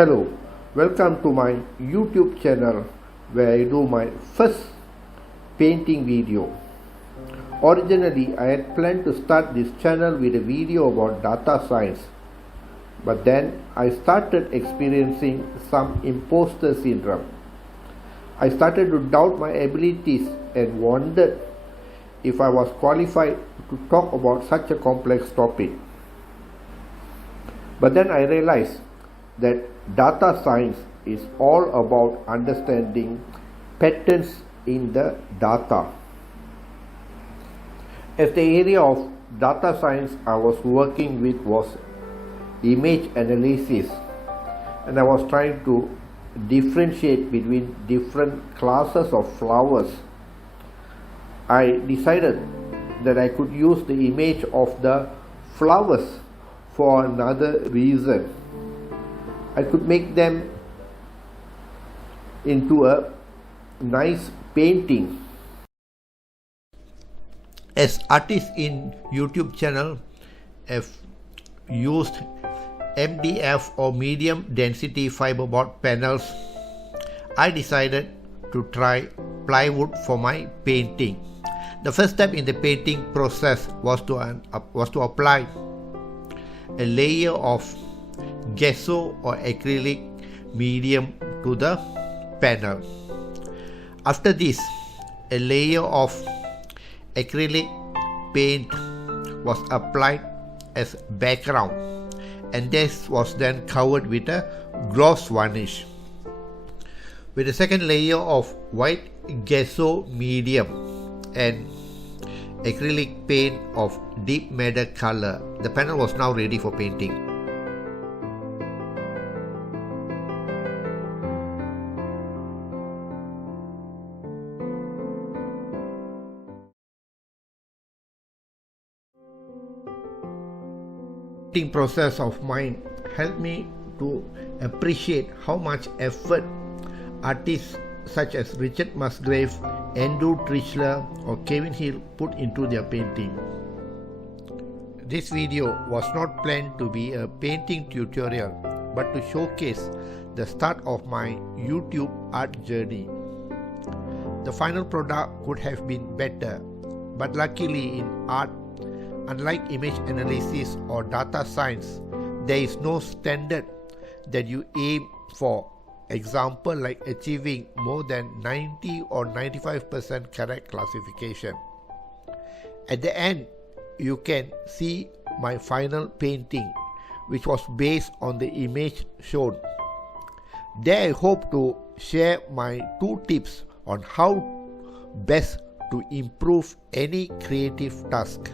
Hello, welcome to my YouTube channel where I do my first painting video. Originally, I had planned to start this channel with a video about data science, but then I started experiencing some imposter syndrome. I started to doubt my abilities and wondered if I was qualified to talk about such a complex topic. But then I realized that data science is all about understanding patterns in the data. As the area of data science I was working with was image analysis, and I was trying to differentiate between different classes of flowers, I decided that I could use the image of the flowers for another reason. I could make them into a nice painting. As artists in YouTube channel have used MDF or medium density fiberboard panels, I decided to try plywood for my painting. The first step in the painting process was to apply a layer of gesso or acrylic medium to the panel. After this, a layer of acrylic paint was applied as background, and this was then covered with a gloss varnish. With a second layer of white gesso medium and acrylic paint of deep madder color, the panel was now ready for painting. Painting process of mine helped me to appreciate how much effort artists such as Richard Musgrave, Andrew Trichler or Kevin Hill put into their painting. This video was not planned to be a painting tutorial, but to showcase the start of my YouTube art journey. The final product could have been better, but luckily in art, unlike image analysis or data science, there is no standard that you aim for. Example like achieving more than 90 or 95% correct classification. At the end, you can see my final painting, which was based on the image shown. There I hope to share my 2 tips on how best to improve any creative task.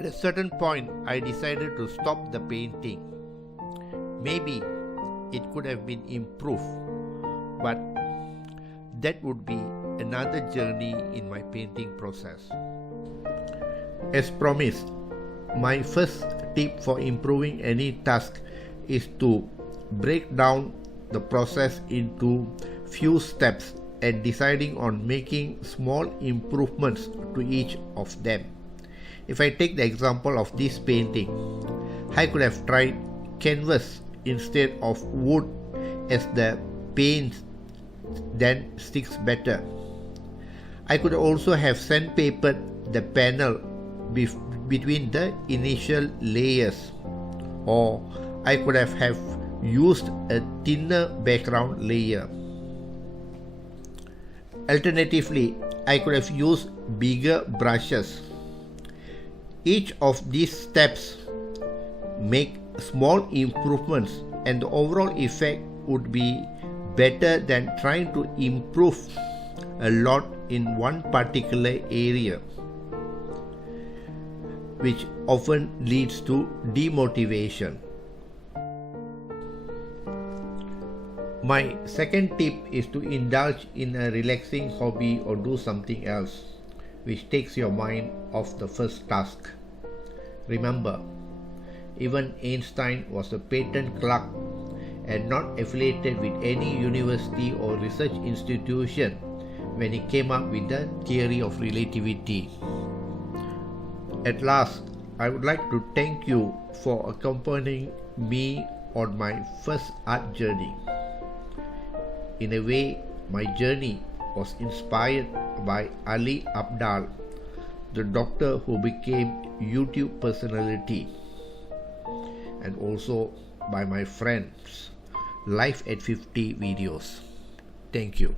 At a certain point, I decided to stop the painting. Maybe it could have been improved, but that would be another journey in my painting process. As promised, my first tip for improving any task is to break down the process into few steps and deciding on making small improvements to each of them. If I take the example of this painting, I could have tried canvas instead of wood as the paint then sticks better. I could also have sandpapered the panel between the initial layers, or I could have used a thinner background layer. Alternatively, I could have used bigger brushes. Each of these steps make small improvements, and the overall effect would be better than trying to improve a lot in one particular area, which often leads to demotivation. My second tip is to indulge in a relaxing hobby or do something else which takes your mind off the first task. Remember, even Einstein was a patent clerk and not affiliated with any university or research institution when he came up with the theory of relativity. At last, I would like to thank you for accompanying me on my first art journey. In a way, my journey was inspired by Ali Abdaal, the doctor who became YouTube personality, and also by my friends' Life at 50 videos. Thank you.